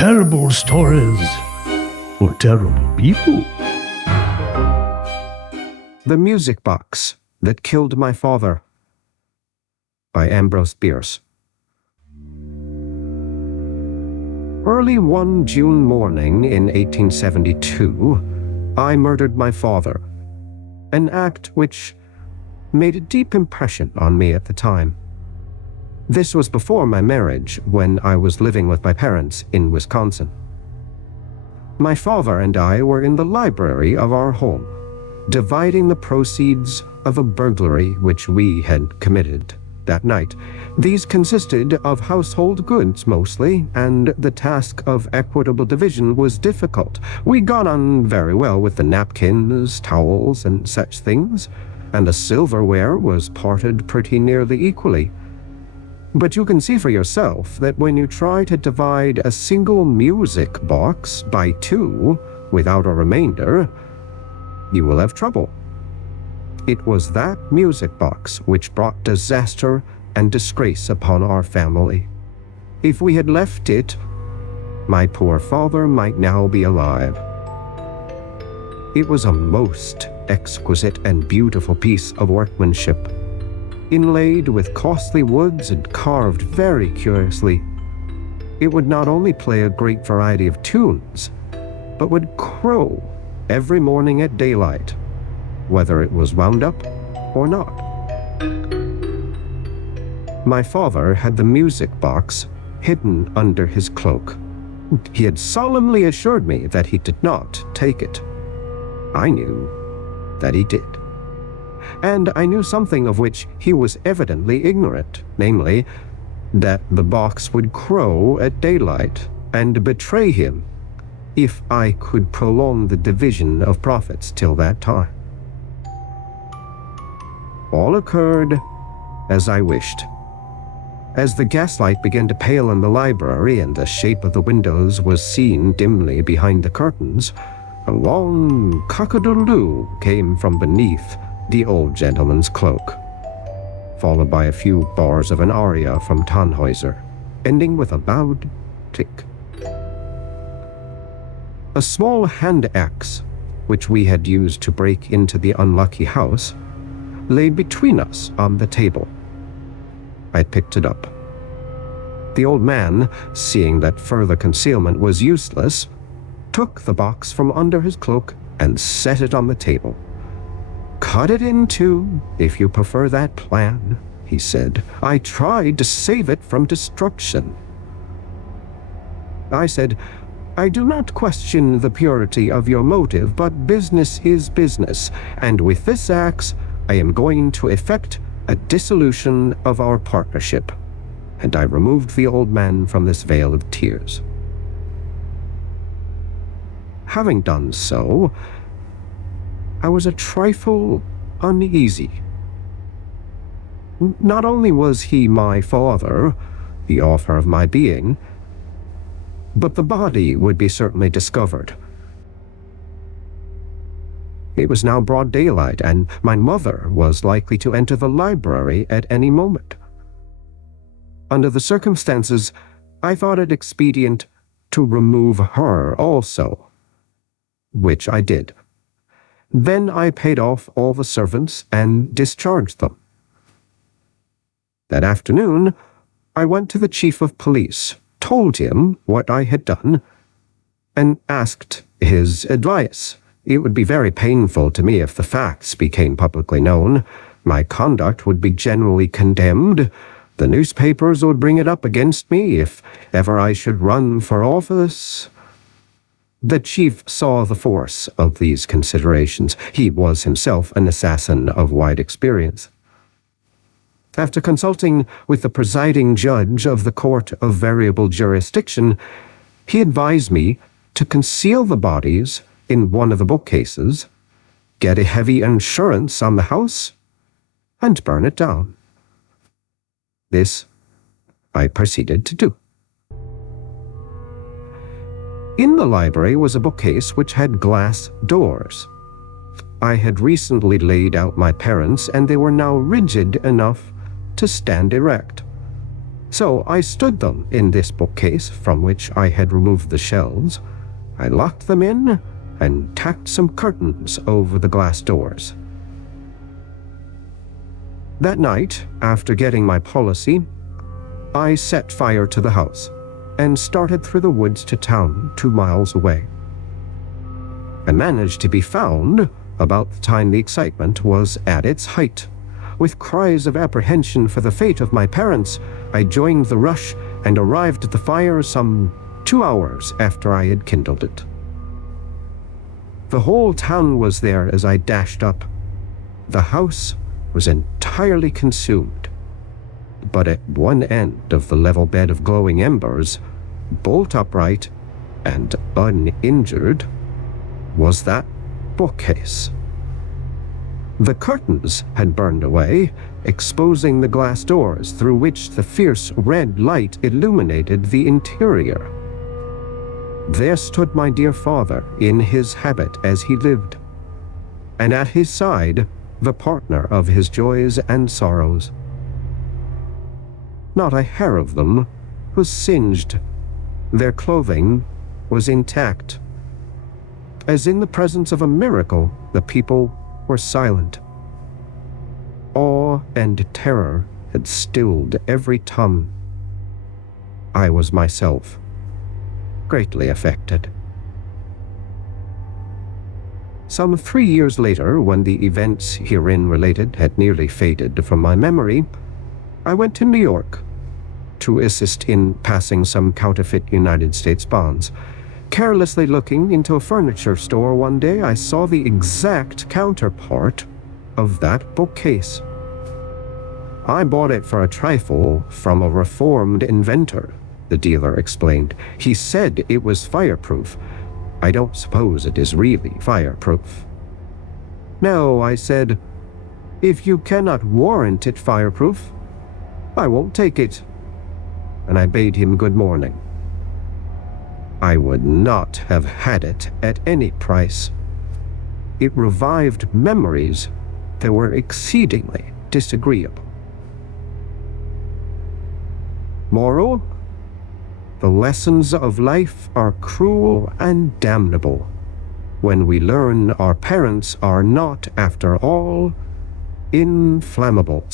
Terrible stories for terrible people. The Music Box That Killed My Father by Ambrose Bierce. Early one June morning in 1872, I murdered my father, an act which made a deep impression on me at the time. This was before my marriage, when I was living with my parents in Wisconsin. My father and I were in the library of our home, dividing the proceeds of a burglary which we had committed that night. These consisted of household goods mostly, and the task of equitable division was difficult. We got on very well with the napkins, towels, and such things, and the silverware was parted pretty nearly equally. But you can see for yourself that when you try to divide a single music box by two without a remainder, you will have trouble. It was that music box which brought disaster and disgrace upon our family. If we had left it, my poor father might now be alive. It was a most exquisite and beautiful piece of workmanship, inlaid with costly woods and carved very curiously. It would not only play a great variety of tunes, but would crow every morning at daylight, whether it was wound up or not. My father had the music box hidden under his cloak. He had solemnly assured me that he did not take it. I knew that he did. And I knew something of which he was evidently ignorant, namely, that the box would crow at daylight and betray him if I could prolong the division of profits till that time. All occurred as I wished. As the gaslight began to pale in the library and the shape of the windows was seen dimly behind the curtains, a long cock-a-doodle-doo came from beneath the old gentleman's cloak, followed by a few bars of an aria from Tannhäuser, ending with a bowed tick. A small hand axe, which we had used to break into the unlucky house, lay between us on the table. I picked it up. The old man, seeing that further concealment was useless, took the box from under his cloak and set it on the table. "Cut it in two, if you prefer that plan," he said. "I tried to save it from destruction." I said, "I do not question the purity of your motive, but business is business, and with this axe, I am going to effect a dissolution of our partnership." And I removed the old man from this vale of tears. Having done so, I was a trifle uneasy. Not only was he my father, the author of my being, but the body would be certainly discovered. It was now broad daylight, and my mother was likely to enter the library at any moment. Under the circumstances, I thought it expedient to remove her also, which I did. Then I paid off all the servants and discharged them. That afternoon, I went to the chief of police, told him what I had done, and asked his advice. It would be very painful to me if the facts became publicly known. My conduct would be generally condemned. The newspapers would bring it up against me if ever I should run for office. The chief saw the force of these considerations. He was himself an assassin of wide experience. After consulting with the presiding judge of the Court of Variable Jurisdiction, he advised me to conceal the bodies in one of the bookcases, get a heavy insurance on the house, and burn it down. This I proceeded to do. In the library was a bookcase which had glass doors. I had recently laid out my parents, and they were now rigid enough to stand erect. So I stood them in this bookcase from which I had removed the shelves. I locked them in and tacked some curtains over the glass doors. That night, after getting my policy, I set fire to the house and started through the woods to town 2 miles away. I managed to be found about the time the excitement was at its height. With cries of apprehension for the fate of my parents, I joined the rush and arrived at the fire some 2 hours after I had kindled it. The whole town was there as I dashed up. The house was entirely consumed, but at one end of the level bed of glowing embers, bolt upright and uninjured, was that bookcase. The curtains had burned away, exposing the glass doors through which the fierce red light illuminated the interior. There stood my dear father in his habit as he lived, and at his side the partner of his joys and sorrows. Not a hair of them was singed. Their clothing was intact. As in the presence of a miracle, the people were silent. Awe and terror had stilled every tongue. I was myself greatly affected. Some 3 years later, when the events herein related had nearly faded from my memory, I went to New York to assist in passing some counterfeit United States bonds. Carelessly looking into a furniture store one day, I saw the exact counterpart of that bookcase. I bought it for a trifle from a reformed inventor, the dealer explained. He said it was fireproof. I don't suppose it is really fireproof. No, I said, if you cannot warrant it fireproof, I won't take it. And I bade him good morning. I would not have had it at any price. It revived memories that were exceedingly disagreeable. Moral: the lessons of life are cruel and damnable when we learn our parents are not, after all, infallible.